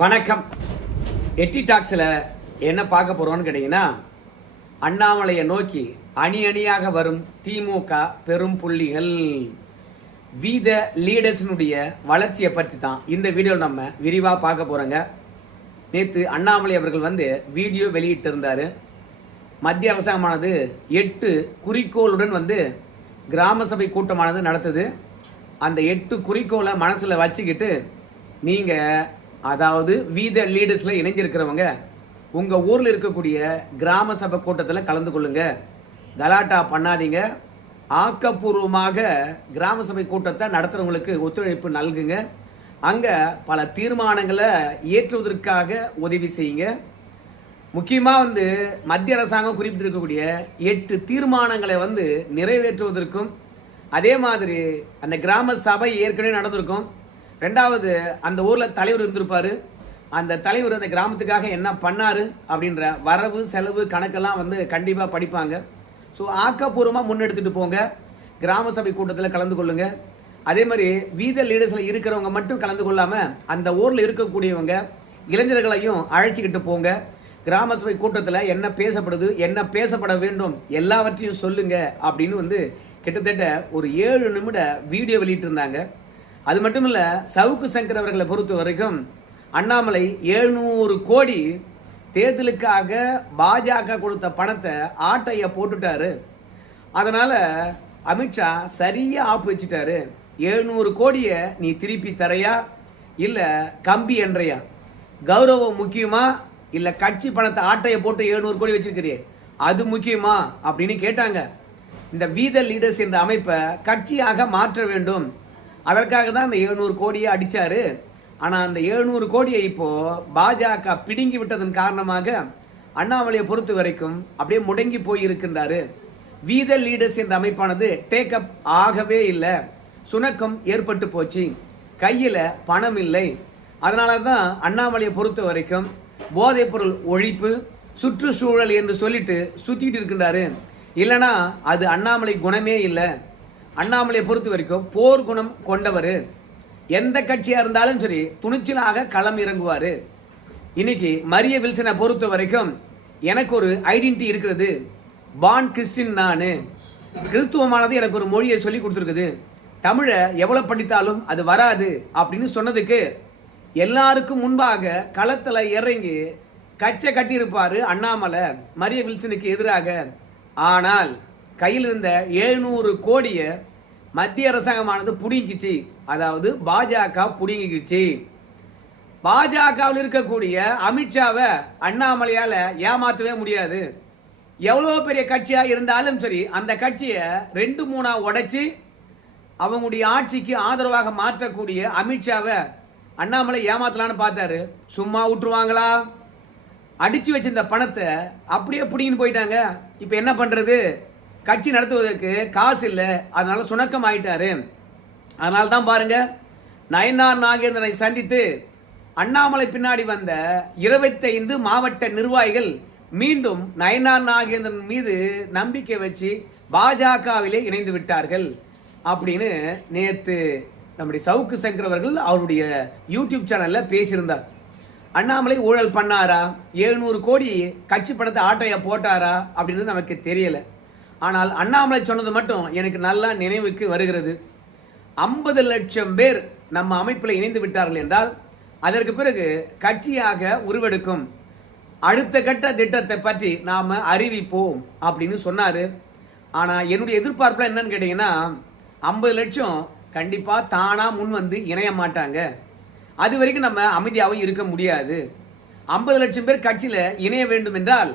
வணக்கம். எட்டி டாக்ஸில் என்ன பார்க்க போகிறோம்னு கேட்டிங்கன்னா, அண்ணாமலையை நோக்கி அணி அணியாக வரும் திமுக பெரும் புள்ளிகள் வீத லீடர்ஸினுடைய வளர்ச்சியை பற்றி தான் இந்த வீடியோவில் நம்ம விரிவாக பார்க்க போகிறோங்க. நேற்று அண்ணாமலை அவர்கள் வீடியோ வெளியிட்டு இருந்தார். மத்திய அரசாங்கமானது 8 குறிக்கோளுடன் கிராம சபை கூட்டமானது நடத்துது. அந்த 8 குறிக்கோளை மனசில் வச்சுக்கிட்டு நீங்கள், அதாவது வீத லீடர்ஸில் இணைஞ்சிருக்கிறவங்க, உங்கள் ஊரில் இருக்கக்கூடிய கிராம சபை கூட்டத்தில் கலந்து கொள்ளுங்க. கலாட்டா பண்ணாதீங்க. ஆக்கப்பூர்வமாக கிராம சபை கூட்டத்தை நடத்துகிறவங்களுக்கு ஒத்துழைப்பு நல்குங்க. அங்கே பல தீர்மானங்களை ஏற்றுவதற்காக உதவி செய்யுங்க. முக்கியமாக மத்திய அரசாங்கம் குறிப்பிட்டிருக்கக்கூடிய 8 தீர்மானங்களை நிறைவேற்றுவதற்கும், அதே மாதிரி அந்த கிராம சபை ஏற்கனவே நடந்திருக்கும். ரெண்டாவது, அந்த ஊரில் தலைவர் இருந்திருப்பார். அந்த தலைவர் அந்த கிராமத்துக்காக என்ன பண்ணார் அப்படின்ற வரவு செலவு கணக்கெல்லாம் கண்டிப்பாக படிப்பாங்க. ஸோ ஆக்கப்பூர்வமாக முன்னெடுத்துட்டு போங்க. கிராம சபை கூட்டத்தில் கலந்து கொள்ளுங்க. அதே மாதிரி வீத லீடர்ஸில் இருக்கிறவங்க மட்டும் கலந்து கொள்ளாமல் அந்த ஊரில் இருக்கக்கூடியவங்க இளைஞர்களையும் அழைச்சிக்கிட்டு போங்க. கிராம சபை கூட்டத்தில் என்ன பேசப்படுது, என்ன பேசப்பட வேண்டும், எல்லாவற்றையும் சொல்லுங்க அப்படின்னு கிட்டத்தட்ட ஒரு 7 நிமிட வீடியோ வெளியிட்டு இருந்தாங்க. அது மட்டும் இல்லை, சவுக்கு சங்கர் அவர்களை பொறுத்த வரைக்கும் அண்ணாமலை 700 கோடி தேர்தலுக்காக பாஜக கொடுத்த பணத்தை ஆட்டைய போட்டுட்டாரு. அதனால அமித்ஷா சரியா ஆப்பு வச்சுட்டாரு. 700 கோடியை நீ திருப்பி தரையா இல்ல கம்பி என்றையா? கௌரவம் முக்கியமா இல்ல கட்சி பணத்தை ஆட்டைய போட்டு 700 கோடி வச்சிருக்கிறியே அது முக்கியமா அப்படின்னு கேட்டாங்க. இந்த வீத லீடர்ஸ் என்ற அமைப்பை கட்சியாக மாற்ற வேண்டும். அதற்காக தான் அந்த 700 கோடியை அடிச்சாரு. ஆனால் அந்த 700 கோடியை இப்போ பாஜக பிடுங்கி விட்டதன் காரணமாக அண்ணாமலையை பொறுத்த வரைக்கும் அப்படியே முடங்கி போய் இருக்கின்றாரு. வீத லீடர்ஸ் என்ற அமைப்பானது டேக்கப் ஆகவே இல்லை. சுணக்கம் ஏற்பட்டு போச்சு. கையில் பணம் இல்லை. அதனால தான் அண்ணாமலையை பொறுத்த வரைக்கும் போதைப்பொருள் ஒழிப்பு, சுற்றுச்சூழல் என்று சொல்லிட்டு சுத்திட்டு இருக்கின்றாரு. இல்லைனா அது அண்ணாமலை குணமே இல்லை. அண்ணாமலையை பொறுத்த வரைக்கும் போர் குணம் கொண்டவர். எந்த கட்சியாக இருந்தாலும் சரி துணிச்சலாக களம் இறங்குவார். இன்னைக்கு மரிய வில்சனை பொறுத்த வரைக்கும் எனக்கு ஒரு ஐடென்டிட்டி இருக்கிறது. பான் கிறிஸ்டின், நான் கிறிஸ்துவமானது எனக்கு ஒரு மொழியை சொல்லி கொடுத்துருக்குது. தமிழை எவ்வளோ படித்தாலும் அது வராது அப்படின்னு சொன்னதுக்கு எல்லாருக்கும் முன்பாக களத்தில் இறங்கி கச்சை கட்டியிருப்பார் அண்ணாமலை மரிய வில்சனுக்கு எதிராக. ஆனால் கையில் இருந்த 700 கோடியை மத்திய அரசாங்கமானது புடுங்கிச்சு. அதாவது பாஜக புடுங்கிச்சு. பாஜகவில் இருக்கக்கூடிய அமித்ஷாவை அண்ணாமலையால ஏமாற்றவே முடியாது. எவ்வளோ பெரிய கட்சியா இருந்தாலும் சரி அந்த கட்சியை 2-3 உடைச்சு அவங்களுடைய ஆட்சிக்கு ஆதரவாக மாற்றக்கூடிய அமித்ஷாவை அண்ணாமலை ஏமாத்தலான்னு பார்த்தாரு. சும்மா விட்டுருவாங்களா? அடிச்சு வச்சிருந்த பணத்தை அப்படியே பிடிங்கின்னு போயிட்டாங்க. இப்போ என்ன பண்றது? கட்சி நடத்துவதற்கு காசு இல்லை. அதனால சுணக்கம் ஆயிட்டாரு. அதனால தான் பாருங்க, நயனார் நாகேந்திரனை சந்தித்து அண்ணாமலை பின்னாடி வந்த 25 மாவட்ட நிர்வாகிகள் மீண்டும் நயனார் நாகேந்திரன் மீது நம்பிக்கை வச்சு பாஜகவிலே இணைந்து விட்டார்கள் அப்படின்னு நேற்று நம்முடைய சவுக்கு சங்கர் அவர்கள் அவருடைய யூடியூப் சேனல்ல பேசியிருந்தார். அண்ணாமலை ஊழல் பண்ணாரா, 700 கோடி கட்சி பணத்தை ஆட்டைய போட்டாரா அப்படின்னு நமக்கு தெரியல. ஆனால் அண்ணாமலை சொன்னது மட்டும் எனக்கு நல்லா நினைவுக்கு வருகிறது. 50 லட்சம் பேர் நம்ம அமைப்பில் இணைந்து விட்டார்கள் என்றால் அதற்கு பிறகு கட்சியாக உருவெடுக்கும். அடுத்த கட்ட திட்டத்தை பற்றி நாம அறிவிப்போம் அப்படின்னு சொன்னாரு. ஆனால் என்னுடைய எதிர்பார்ப்புல என்னன்னு கேட்டீங்கன்னா, 50 லட்சம் கண்டிப்பா தானா முன் இணைய மாட்டாங்க. அது வரைக்கும் நம்ம அமைதியாகவும் இருக்க முடியாது. 50 லட்சம் பேர் கட்சியில இணைய வேண்டும் என்றால்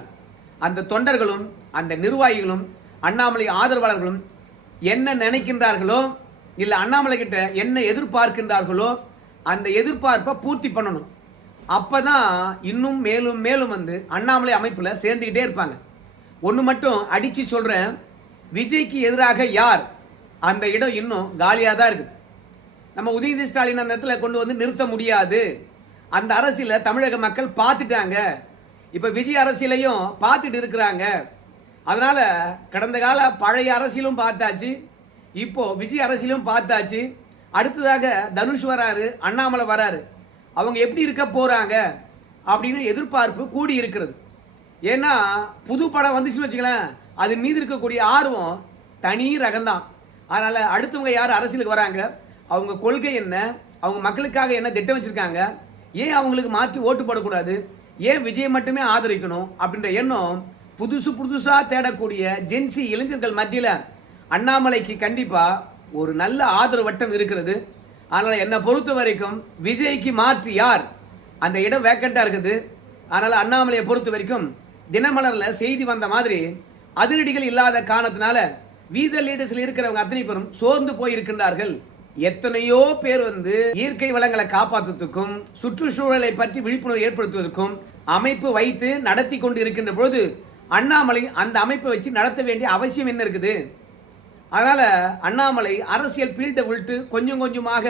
அந்த தொண்டர்களும் அந்த நிர்வாகிகளும் அண்ணாமலை ஆதரவாளர்களும் என்ன நினைக்கின்றார்களோ இல்லை அண்ணாமலை கிட்ட என்ன எதிர்பார்க்கின்றார்களோ அந்த எதிர்பார்ப்பை பூர்த்தி பண்ணணும். அப்பதான் இன்னும் மேலும் மேலும் அண்ணாமலை அமைப்புல சேர்ந்துக்கிட்டே இருப்பாங்க. ஒன்று மட்டும் அடிச்சு சொல்றேன், விஜய்க்கு எதிராக யார், அந்த இடம் இன்னும் காலியாக தான் இருக்கு. நம்ம உதயநிதி ஸ்டாலின் அந்த இடத்துல கொண்டு நிறுத்த முடியாது. அந்த அரசியலை தமிழக மக்கள் பார்த்துட்டாங்க. இப்ப விஜய் அரசியலையும் பார்த்துட்டு இருக்கிறாங்க. அதனால கடந்த கால பழைய அரசியலும் பார்த்தாச்சு, இப்போ விஜய் அரசியலும் பார்த்தாச்சு. அடுத்ததாக தனுஷ் வராரு, அண்ணாமலை வராரு. அவங்க எப்படி இருக்க போறாங்க அப்படின்னு எதிர்பார்ப்பு கூடி இருக்கிறது. ஏன்னா புது படம் வந்துச்சுன்னு வச்சுக்கலாம், அது மீது இருக்கக்கூடிய ஆர்வம் தனி ரகம்தான். அதனால அடுத்தவங்க யார் அரசியலுக்கு வராங்க, அவங்க கொள்கை என்ன, அவங்க மக்களுக்காக என்ன திட்டம் வச்சிருக்காங்க, ஏன் அவங்களுக்கு மாற்றி ஓட்டு போடக்கூடாது, ஏன் விஜய் மட்டுமே ஆதரிக்கணும் அப்படின்ற எண்ணம் புதுசா தேடக்கூடிய ஜென்சி இளைஞர்கள் மத்தியில அண்ணாமலைக்கு கண்டிப்பா ஒரு நல்ல ஆதரவு வட்டம் இருக்கிறது. அதனால என்னை பொறுத்த வரைக்கும் விஜய்க்கு மாற்று யார், அந்த இடம் வேக்கண்டா இருக்குது. அதனால அண்ணாமலையை பொறுத்த வரைக்கும் தினமலர்ல செய்தி வந்த மாதிரி அதிரடிகள் இல்லாத காரணத்தினால வீத லீடர்ஸ்ல இருக்கிறவங்க அத்தனை பேரும் சோர்ந்து போயிருக்கின்றார்கள். எத்தனையோ பேர் இயற்கை வளங்களை காப்பாற்றுவதற்கும் சுற்றுச்சூழலை பற்றி விழிப்புணர்வு ஏற்படுத்துவதற்கும் அமைப்பு வைத்து நடத்தி கொண்டு இருக்கின்ற பொழுது அண்ணாமலை அந்த அமைப்பை வச்சு நடத்த வேண்டிய அவசியம் என்ன இருக்குது? அதனால அண்ணாமலை அரசியல் ஃபீல்டை விட்டு கொஞ்சம் கொஞ்சமாக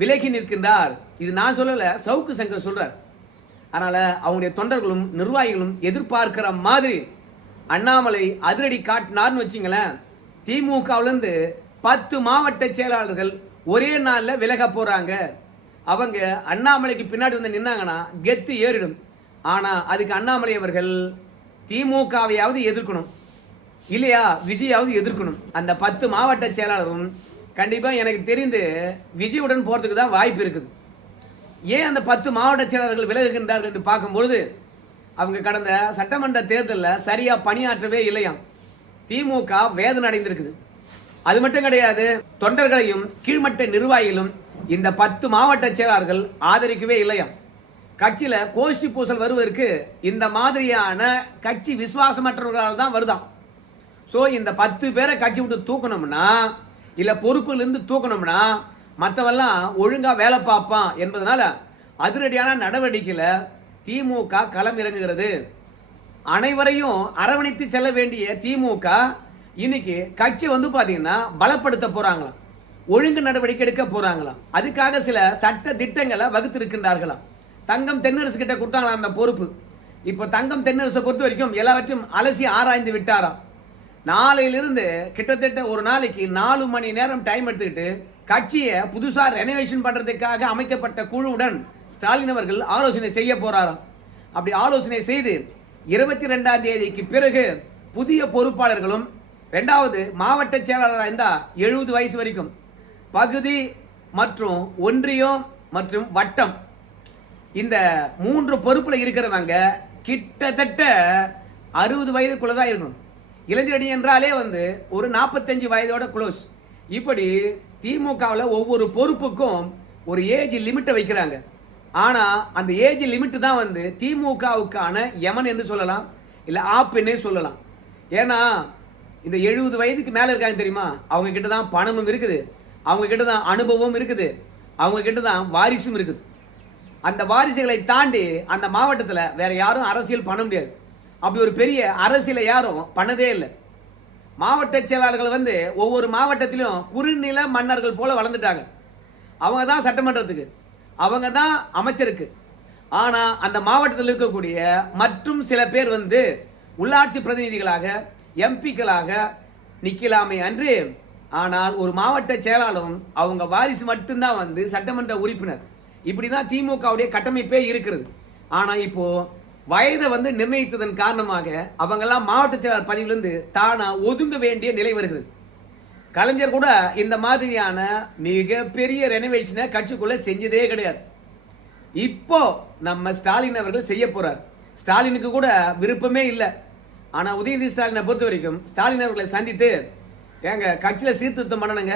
விலகி நிற்கின்றார். இது நான் சொல்லல, சவுக்கு சங்கர் சொல்றார். அதனால அவங்களுடைய தொண்டர்களும் நிர்வாகிகளும் எதிர்பார்க்கிற மாதிரி அண்ணாமலை அதிரடி காட்டினார்னு வச்சுங்களேன், திமுகவிலிருந்து 10 மாவட்ட செயலாளர்கள் ஒரே நாள்ல விலக போறாங்க. அவங்க அண்ணாமலைக்கு பின்னாடி வந்து நின்னாங்கன்னா கெத்து ஏறிடும். ஆனா அதுக்கு அண்ணாமலை அவர்கள் திமுகவையாவது எதிர்க்கணும், இல்லையா விஜயாவது எதிர்க்கணும். அந்த 10 மாவட்ட செயலாளரும் கண்டிப்பா எனக்கு தெரிந்து விஜயுடன் போறதுக்கு தான் வாய்ப்பு இருக்குது. ஏன் அந்த 10 மாவட்ட செயலாளர்கள் விலகுகின்றார்கள் என்று பார்க்கும்பொழுது அவங்க கடந்த சட்டமன்ற தேர்தலில் சரியா பணியாற்றவே இல்லையாம். திமுக வேதனை அடைந்திருக்குது. அது மட்டும் கிடையாது, தொண்டர்களையும் கீழ்மட்ட நிர்வாகிகளும் இந்த 10 மாவட்ட செயலாளர்கள் ஆதரிக்கவே இல்லையாம். கட்சியில கோஷ்டி பூசல் வருவதற்கு இந்த மாதிரியான கட்சி விசுவாசமற்றவர்களால் தான் வருதாம். சோ இந்த 10 பேரை கட்சி விட்டு தூக்கணும்னா, இல்ல பொறுப்புல இருந்து தூக்கணும்னா மற்றவெல்லாம் ஒழுங்கா வேலை பார்ப்பான் என்பதனால அதிரடியான நடவடிக்கையில திமுக களம் இறங்குகிறது. அனைவரையும் அரவணைத்து செல்ல வேண்டிய திமுக இன்னைக்கு கட்சி பாத்தீங்கன்னா பலப்படுத்த போறாங்களாம், ஒழுங்கு நடவடிக்கை எடுக்க போறாங்களாம். அதுக்காக சில சட்ட திட்டங்களை வகுத்து இருக்கின்றார்களாம். தங்கம் தென்னரசு கிட்ட கொடுத்தாங்களாம் அந்த பொறுப்பு. இப்ப தங்கம் தென்னரசை பொறுத்த வரைக்கும் எல்லாவற்றையும் அலசி ஆராய்ந்து விட்டாராம். நாளையிலிருந்து கிட்டத்தட்ட ஒரு நாளைக்கு 4 மணி நேரம் டைம் எடுத்துக்கிட்டு கட்சியை புதுசா ரெனோவேஷன் பண்றதுக்காக அமைக்கப்பட்ட குழுவுடன் ஸ்டாலின் அவர்கள் ஆலோசனை செய்ய போறாராம். அப்படி ஆலோசனை செய்து 22ஆம் தேதிக்கு பிறகு புதிய பொறுப்பாளர்களும், 2வது மாவட்ட செயலாளராக இருந்தா 70 வயசு வரைக்கும், பகுதி மற்றும் ஒன்றியம் மற்றும் வட்டம், இந்த 3 பொறுப்புல இருக்கிறவங்க கிட்டத்தட்ட 60 வயதுக்குள்ளதான் இருக்கணும். இளைஞரணி என்றாலே ஒரு 45 வயதோட க்ளோஸ். இப்படி திமுகவில் ஒவ்வொரு பொறுப்புக்கும் ஒரு ஏஜ் லிமிட்டை வைக்கிறாங்க. ஆனா அந்த ஏஜ் லிமிட் தான் திமுகவுக்கான யமன் என்று சொல்லலாம், இல்ல ஆப்பென்னே சொல்லலாம். ஏன்னா இந்த 70 வயதுக்கு மேல இருக்காங்க தெரியுமா, அவங்க கிட்ட தான் பணமும் இருக்குது, அவங்க கிட்ட தான் அனுபவம் இருக்குது, அவங்க கிட்ட தான் வாரிசும் இருக்குது. அந்த வாரிசுகளை தாண்டி அந்த மாவட்டத்தில் வேற யாரும் அரசியல் பண்ண முடியாது. அப்படி ஒரு பெரிய அரசியலை யாரும் பண்ணதே இல்லை. மாவட்ட செயலாளர்கள் ஒவ்வொரு மாவட்டத்திலும் குறுநில மன்னர்கள் போல வளர்ந்துட்டாங்க. அவங்க தான் சட்டமன்றத்துக்கு, அவங்க தான் அமைச்சருக்கு. ஆனா அந்த மாவட்டத்தில் இருக்கக்கூடிய மற்றும் சில பேர் உள்ளாட்சி பிரதிநிதிகளாக எம்பிக்களாக நிக்கலாமே அன்று. ஆனால் ஒரு மாவட்ட செயலாளரும் அவங்க வாரிசு மட்டும்தான் சட்டமன்ற உறுப்பினர். இப்படிதான் திமுகவுடைய கட்டமைப்பே இருக்கிறது. ஆனா இப்போ வயதை நிர்ணயித்ததன் காரணமாக அவங்கெல்லாம் மாவட்ட செயலாளர் பதவியிலிருந்து தானா ஒதுங்க வேண்டிய நிலை வருகிறது. கலைஞர் கூட இந்த மாதிரியான மிக பெரிய ரெனோவேஷனை கட்சிக்குள்ள செஞ்சதே கிடையாது. இப்போ நம்ம ஸ்டாலின் அவர்கள் செய்ய போறார். ஸ்டாலினுக்கு கூட விருப்பமே இல்லை. ஆனா உதயநிதி ஸ்டாலினை பொறுத்த வரைக்கும் ஸ்டாலின் அவர்களை சந்தித்து, ஏங்க கட்சியில சீர்திருத்தம் பண்ணணுங்க,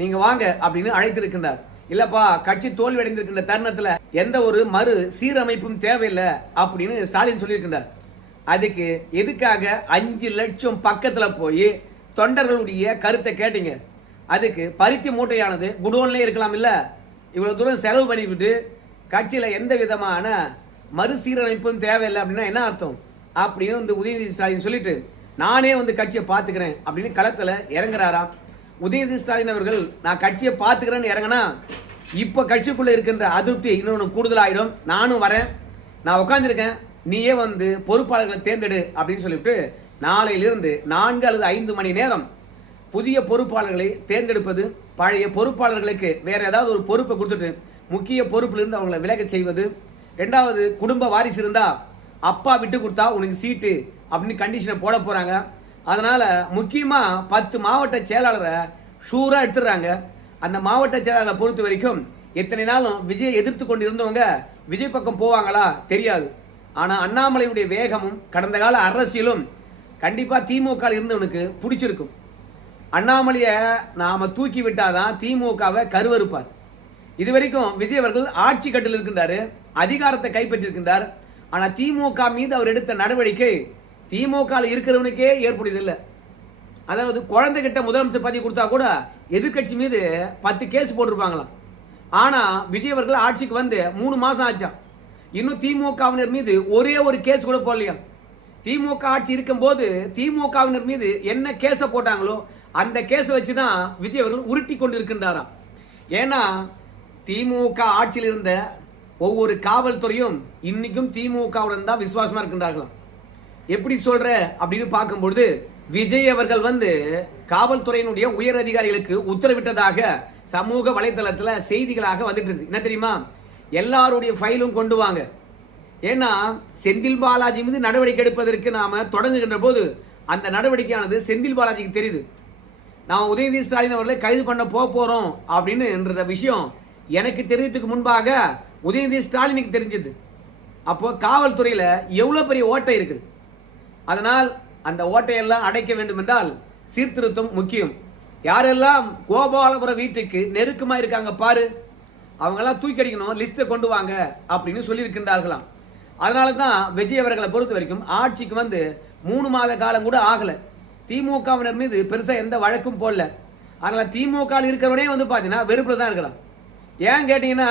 நீங்க வாங்க அப்படின்னு அழைத்திருக்கின்றார். இல்லப்பா, கட்சி தோல்வி அடைந்திருக்கின்ற தருணத்துல எந்த ஒரு மறு சீரமைப்பும் தேவையில்லை அப்படின்னு ஸ்டாலின் சொல்லியிருக்கின்றார். அதுக்கு எதுக்காக 5 லட்சம் பக்கத்துல போய் தொண்டர்களுடைய கருத்தை கேட்டீங்க? அதுக்கு பருத்தி மூட்டையானது குடோன்லயே இருக்கலாம் இல்ல, இவ்வளவு தூரம் செலவு பண்ணிவிட்டு கட்சியில எந்த விதமான மறுசீரமைப்பும் தேவையில்லை அப்படின்னா என்ன அர்த்தம் அப்படின்னு உதயநிதி ஸ்டாலின் சொல்லிட்டு, நானே கட்சியை பாத்துக்கிறேன் அப்படின்னு களத்துல இறங்குறாராம். உதயநிதி ஸ்டாலின் அவர்கள் நான் கட்சியை பாத்துக்கிறேன்னு இறங்கினா இப்ப கட்சிக்குள்ள இருக்கின்ற அதிருப்தி இன்னொன்று கூடுதலாயிடும். நானும் வரேன், நான் உட்கார்ந்துருக்கேன், நீயே பொறுப்பாளர்களை தேர்ந்தெடு அப்படின்னு சொல்லிவிட்டு நாளையிலிருந்து 4 அல்லது 5 மணி நேரம் புதிய பொறுப்பாளர்களை தேர்ந்தெடுப்பது, பழைய பொறுப்பாளர்களுக்கு வேற ஏதாவது ஒரு பொறுப்பை கொடுத்துட்டு முக்கிய பொறுப்பிலிருந்து அவங்களை விலக செய்வது. ரெண்டாவது, குடும்ப வாரிசு இருந்தா அப்பா விட்டு கொடுத்தா உனக்கு சீட்டு அப்படின்னு கண்டிஷனை போட போறாங்க. அதனால முக்கியமா 10 மாவட்ட செயலாளரை ஷூரா எடுத்துடுறாங்க. அந்த மாவட்ட செயலாளரை பொறுத்த வரைக்கும் எத்தனை நாளும் விஜய் எதிர்த்து கொண்டு இருந்தவங்க விஜய் பக்கம் போவாங்களா தெரியாது. ஆனா அண்ணாமலையுடைய வேகமும் கடந்த கால அரசியலும் கண்டிப்பா திமுக இருந்தவனுக்கு பிடிச்சிருக்கும். அண்ணாமலையை நாம தூக்கி விட்டாதான் திமுகவை கருவறுப்பார். இதுவரைக்கும் விஜய் அவர்கள் ஆட்சி கட்டில் இருக்கின்றாரு, அதிகாரத்தை கைப்பற்றிருக்கின்றார். ஆனா திமுக மீது அவர் எடுத்த நடவடிக்கை திமுக இருக்கிறவனுக்கே ஏற்படுதில்லை. அதாவது குழந்தை கிட்ட முதலமைச்சர் பதவி கொடுத்தா கூட எதிர்கட்சி மீது 10 கேஸ் போட்டிருப்பாங்களாம். ஆனா விஜய் அவர்கள் ஆட்சிக்கு வந்து 3 மாசம் ஆச்சா, இன்னும் திமுகவினர் மீது ஒரே ஒரு கேஸ் கூட போடலையா. திமுக ஆட்சி இருக்கும் போது திமுகவினர் மீது என்ன கேஸ போட்டாங்களோ அந்த கேஸை வச்சுதான் விஜய் அவர்கள் உருட்டி கொண்டு இருக்கின்றாராம். ஏன்னா திமுக ஆட்சியில் இருந்த ஒவ்வொரு காவல்துறையும் இன்னைக்கும் திமுகவுடன் தான் விசுவாசமா இருக்கின்றார்களாம். எப்படி சொல்ற அப்படின்னு பார்க்கும்பொழுது விஜய் அவர்கள் வந்து காவல்துறையினுடைய உயர் அதிகாரிகளுக்கு உத்தரவிட்டதாக சமூக வலைதளத்துல செய்திகளாக வந்துட்டு இருக்கு. என்ன தெரியுமா, எல்லாருடைய ஃபைலும் கொண்டு வாங்க. ஏன்னா செந்தில் பாலாஜி மீது நடவடிக்கை எடுப்பதற்கு நாம தொடங்குகின்ற போது அந்த நடவடிக்கையானது செந்தில் பாலாஜிக்கு தெரியுது. நாம உதயநிதி ஸ்டாலின் அவர்களை கைது பண்ண போறோம் அப்படின்னு விஷயம் எனக்கு தெரியறதுக்கு முன்பாக உதயநிதி ஸ்டாலினுக்கு தெரிஞ்சது. அப்போ காவல்துறையில எவ்வளவு பெரிய ஓட்டை இருக்குது. அதனால் அந்த ஓட்டையெல்லாம் அடைக்க வேண்டும் என்றால் சீர்திருத்தம் முக்கியம். யாரெல்லாம் கோபாலபுரம் வீட்டுக்கு நெருக்கமா இருக்காங்க பாரு, அவங்கெல்லாம் தூக்கி அடிக்கணும், லிஸ்ட்டை கொண்டு வாங்க அப்படின்னு சொல்லியிருக்கின்றார்களாம். அதனால தான் விஜய் அவர்களை பொறுத்த வரைக்கும் ஆட்சிக்கு வந்து 3 மாத காலம் கூட ஆகல. திமுகவினர் மீது பெருசா எந்த வழக்கும் போடல. அதனால திமுக இருக்கிறவனே வந்து பாத்தீங்கன்னா வெறுப்புல தான் இருக்கலாம். ஏன் கேட்டீங்கன்னா,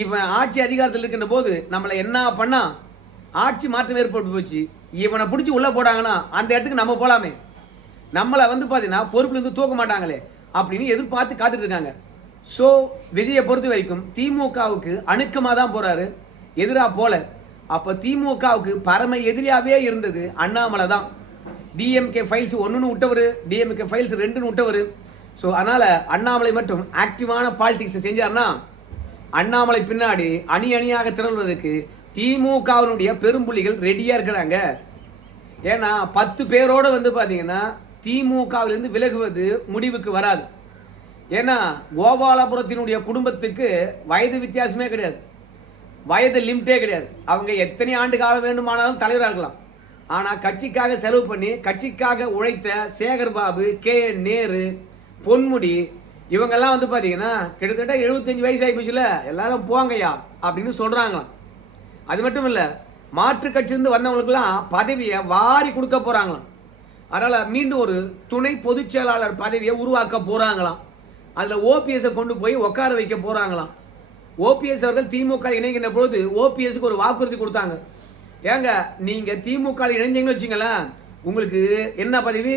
இவன் ஆட்சி அதிகாரத்தில் இருக்கின்ற போது நம்மளை என்ன பண்ணா ஆட்சி மாற்றம் ஏற்பட்டு போச்சு, இவனை பிடிச்சி உள்ள போடாங்கன்னா அந்த இடத்துக்கு நம்ம போலாமே, நம்மளை வந்து பாத்தீங்கன்னா பொறுப்புல இருந்து தூக்க மாட்டாங்களே அப்படின்னு எதிர்பார்த்து காத்துட்டு இருக்காங்க. சோ விஜயை பொறுத்த வரைக்கும் திமுகவுக்கு அணுக்கமா தான் போறாரு, எதிரா போல. அப்ப திமுகவுக்கு பரம எதிரியாவே இருந்தது அண்ணாமலை தான். டிஎம்கே ஃபைல்ஸ் 1ன்னு விட்டவர், டிஎம்கே ஃபைல்ஸ் 2ன்னு விட்டவர். ஸோ அதனால அண்ணாமலை மட்டும் ஆக்டிவான பாலிடிக்ஸ் செஞ்சார்னா அண்ணாமலை பின்னாடி அணி அணியாக திரள்வதற்கு திமுகவினுடைய பெரும்புள்ளிகள் ரெடியா இருக்கிறாங்க. ஏன்னா 10 பேரோட வந்து பாத்தீங்கன்னா திமுகவிலிருந்து விலகுவது முடிவுக்கு வராது. ஏன்னா கோபாலபுரத்தினுடைய குடும்பத்துக்கு வயது வித்தியாசமே கிடையாது, வயது லிமிட்டே கிடையாது. அவங்க எத்தனை ஆண்டு காலம் வேண்டுமானாலும் தலைவராக இருக்கலாம். ஆனா கட்சிக்காக செலவு பண்ணி கட்சிக்காக உழைத்த சேகர் பாபு, கே நேரு, பொன்முடி இவங்கெல்லாம் வந்து பாத்தீங்கன்னா கிட்டத்தட்ட 75 வயசு ஆகிப்போச்சுல, எல்லாரும் போங்கய்யா அப்படின்னு சொல்றாங்களாம். அது மட்டும் இல்ல, மாற்று கட்சியிலிருந்து வந்தவங்களுக்குலாம் பதவியை வாரி கொடுக்க போறாங்களாம். அதனால மீண்டும் ஒரு துணை பொதுச் செயலாளர் பதவியை உருவாக்க போறாங்களாம். அதுல ஓபிஎஸ் கொண்டு போய் உட்கார வைக்க போறாங்களாம். ஓபிஎஸ் அவர்கள் திமுக இணைகின்ற பொழுது ஓபிஎஸ்க்கு ஒரு வாக்குறுதி கொடுத்தாங்க. ஏங்க, நீங்க திமுக இணைஞ்சீங்கன்னு வச்சுங்களேன், உங்களுக்கு என்ன பதவி,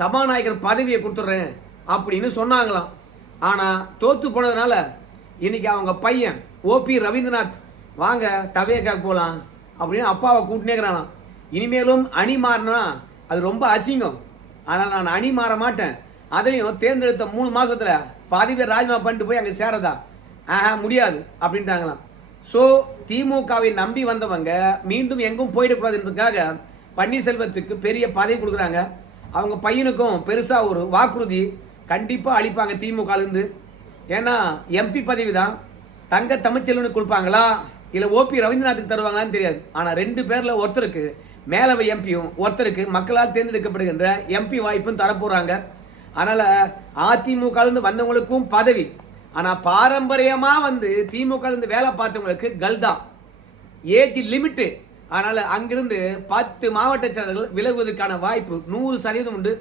சபாநாயகர் பதவியை கொடுத்துட்றேன் அப்படின்னு சொன்னாங்களாம். ஆனா தோத்து போனதுனால இன்னைக்கு அவங்க பையன் ஓபி ரவீந்திரநாத் வாங்க தவையக்காக போலாம் அப்படின்னு அப்பாவை கூட்டினேங்கிறானாம். இனிமேலும் அணி மாறினா அது ரொம்ப அசிங்கம், அதனால நான் அணி மாற மாட்டேன், அதையும் தேர்ந்தெடுத்த 3 மாசத்துல பதவியை ராஜினாமா பண்ணிட்டு போய் அங்க சேரதா முடியாது அப்படின்ட்டாங்களாம். ஸோ திமுகவை நம்பி வந்தவங்க மீண்டும் எங்கும் போயிடக்கூடாதுன்றதுக்காக பன்னீர்செல்வத்துக்கு பெரிய பதவி கொடுக்குறாங்க. அவங்க பையனுக்கும் பெருசா ஒரு வாக்குறுதி கண்டிப்பா அளிப்பாங்க திமுக இருந்து. ஏன்னா எம்பி பதவி தான், தங்க தமிழ்ச்செல்வனுக்கு கொடுப்பாங்களா இல்ல ஓபி ரவீந்திரநாத்துக்கு தருவாங்களான்னு தெரியாது. ஆனா 2 பேர்ல ஒருத்தருக்கு மேலவை எம்பியும் ஒருத்தருக்கு மக்களால் தேர்ந்தெடுக்கப்படுகின்ற எம்பி வாய்ப்பும் தரப்போறாங்க. அதனால அதிமுக இருந்து வந்தவங்களுக்கும் பதவி, ஆனா பாரம்பரியமா வந்து திமுக இருந்து வேலை பார்த்தவங்களுக்கு கல்தா ஏஜ் லிமிட். அதனால அங்கிருந்து 10 மாவட்ட செயலர்கள் விலகுவதற்கான வாய்ப்பு 100% உண்டு.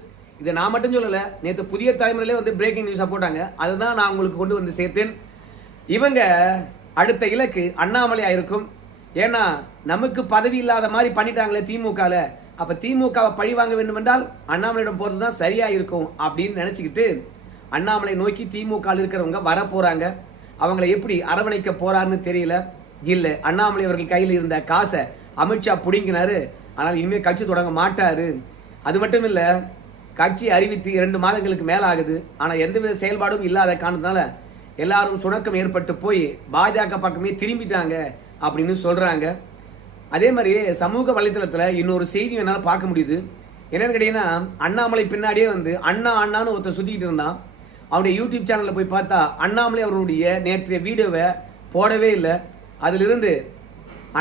இதை நான் மட்டும் சொல்லல, நேற்று புதிய தலைமுறையிலே வந்து பிரேக்கிங் நியூஸா போட்டாங்க, அதுதான் நான் உங்களுக்கு கொண்டு வந்து சேர்த்தேன். இவங்க அடுத்த இலக்கு அண்ணாமலையா இருக்கும். ஏன்னா நமக்கு பதவி இல்லாத மாதிரி பண்ணிட்டாங்களே திமுகல, அப்ப திமுகவை பழி வாங்க வேண்டும் என்றால் அண்ணாமலையிடம் போறதுதான் சரியா இருக்கும் அப்படின்னு நினைச்சுக்கிட்டு அண்ணாமலை நோக்கி திமுக இருக்கிறவங்க வர போறாங்க. அவங்களை எப்படி அரவணைக்க போறாருன்னு தெரியல. இல்ல அண்ணாமலை அவர்கள் கையில் இருந்த காசை அமித்ஷா புடிங்கினாரு, ஆனால் இனிமேல் கட்சி தொடங்க மாட்டாரு. அது மட்டும் இல்ல, கட்சி அறிவித்து 2 மாதங்களுக்கு மேல ஆகுது, ஆனா எந்தவித செயல்பாடும் இல்லாத காரணத்தினால எல்லாரும் சுணக்கம் ஏற்பட்டு போய் பாஜக பக்கமே திரும்பிட்டாங்க அப்படின்னு சொல்றாங்க. அதே மாதிரி சமூக வலைதளத்துல இன்னொரு செய்தி என்னால பார்க்க முடியுது. என்னன்னு கேட்டீங்கன்னா, அண்ணாமலை பின்னாடியே வந்து அண்ணான்னு ஒருத்தர் சுத்திக்கிட்டு இருந்தான். அவருடைய யூடியூப் சேனல்ல போய் பார்த்தா அண்ணாமலை அவருடைய நேற்றைய வீடியோவை போடவே இல்லை. அதிலிருந்து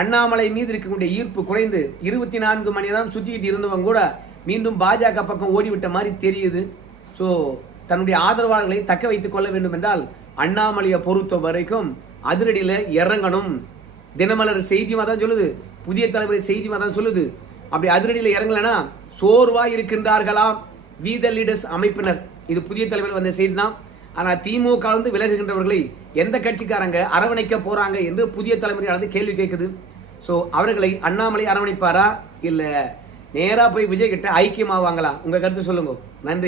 அண்ணாமலை மீது இருக்கக்கூடிய ஈர்ப்பு குறைந்து 24 மணி நேரம் சுத்திக்கிட்டு இருந்தவங்க கூட மீண்டும் பாஜக பக்கம் ஓடிவிட்ட மாதிரி தெரியுது. ஸோ தன்னுடைய ஆதரவாளர்களை தக்க வைத்துக் கொள்ள வேண்டும் என்றால் அண்ணாமலையை பொறுத்த வரைக்கும் அதிரடியில இறங்கணும். தினமலர் செய்தியுமா தான் சொல்லுது, புதிய தலைமுறை செய்தியுமா தான் சொல்லுது. அப்படி அதிரடியில இறங்கலன்னா சோர்வா இருக்கின்றார்களாம் வீத லீடர்ஸ் அமைப்பினர். இது புதிய தலைமையில் வந்த செய்தி தான். ஆனா திமுக வந்து விலகுகின்றவர்களை எந்த கட்சிக்காரங்க அரவணைக்க போறாங்க என்று புதிய தலைமுறையானது கேள்வி கேட்குது. ஸோ அவர்களை அண்ணாமலை அரவணைப்பாரா இல்ல நேரா போய் விஜய் கிட்ட ஐக்கியமாவாங்களா? உங்க கருத்து சொல்லுங்க. நன்றி.